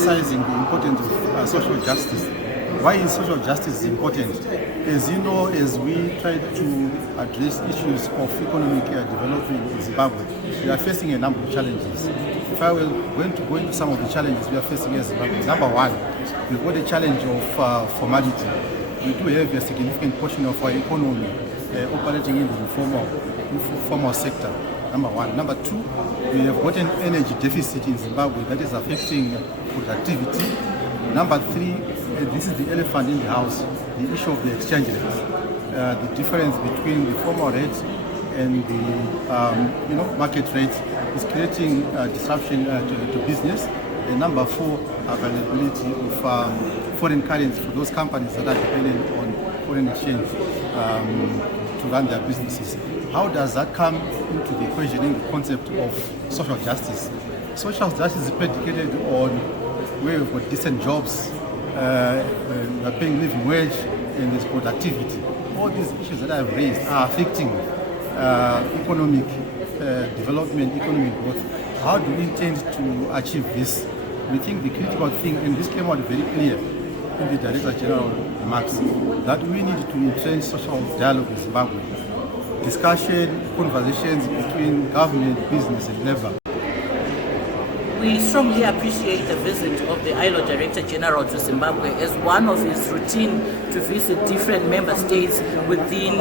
emphasizing the importance of social justice. Why is social justice important? As you know, as we try to address issues of economic development in Zimbabwe, we are facing a number of challenges. If I were going to go into some of the challenges we are facing in Zimbabwe, number one, we've got a challenge of formality. We do have a significant portion of our economy operating in the informal sector, number one. Number two, we have got an energy deficit in Zimbabwe that is affecting productivity. Number three, this is the elephant in the house, the issue of the exchange rates. The difference between the formal rate and the market rate is creating disruption to business. And number four, availability of foreign currency for those companies that are dependent on foreign exchange to run their businesses. How does that come into the equation in the concept of social justice? Social justice is predicated on where we've got decent jobs, we're paying living wage, and there's productivity. All these issues that I've raised are affecting economic development, economic growth. How do we intend to achieve this? We think the critical thing, and this came out very clear in the Director General remarks, that we need to entrench social dialogue with Zimbabwe. Discussion, conversations between government, business, and labor. We strongly appreciate the visit of the ILO Director General to Zimbabwe as one of his routine to visit different member states within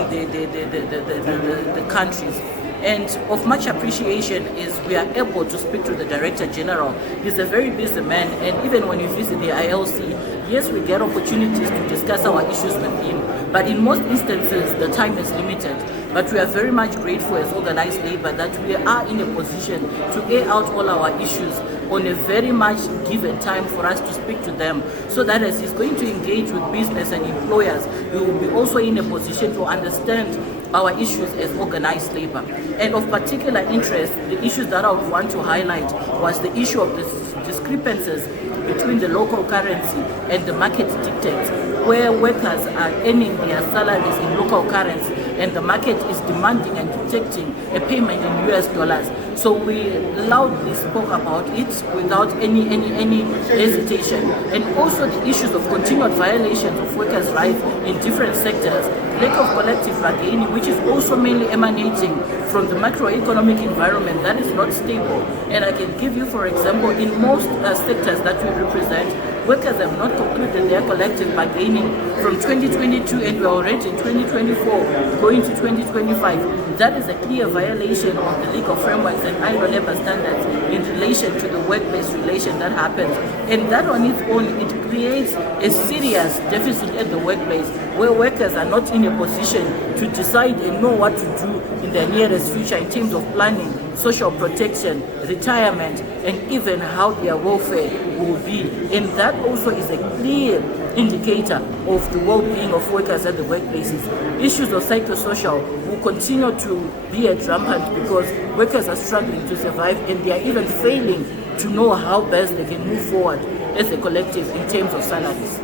the countries. And of much appreciation is we are able to speak to the Director General. He's a very busy man, and even when you visit the ILC, yes, we get opportunities to discuss our issues with him, but in most instances the time is limited. But we are very much grateful as organized labor that we are in a position to air out all our issues on a very much given time for us to speak to them, so that as he's going to engage with business and employers, we will be also in a position to understand our issues as organized labor. And of particular interest, the issues that I would want to highlight was the issue of the discrepancies between the local currency and the market dictates, where workers are earning their salaries in local currency and the market is demanding and dictating a payment in US dollars. So we loudly spoke about it without any hesitation. And also the issues of continued violations of workers' rights in different sectors, lack of collective bargaining, which is also mainly emanating from the macroeconomic environment that is not stable. And I can give you, for example, in most sectors that we represent, workers have not concluded their collective bargaining from 2022, and we're already in 2024, going to 2025. That is a clear violation of the legal frameworks and ILO labor standards in relation to the workplace relation that happens. And that on its own, it creates a serious deficit at the workplace, where workers are not in a position to decide and know what to do in the nearest future in terms of planning, social protection, retirement, and even how their welfare will be. And that also is a clear indicator of the well-being of workers at the workplaces. Issues of psychosocial will continue to be a rampant because workers are struggling to survive, and they are even failing to know how best they can move forward as a collective in terms of salaries.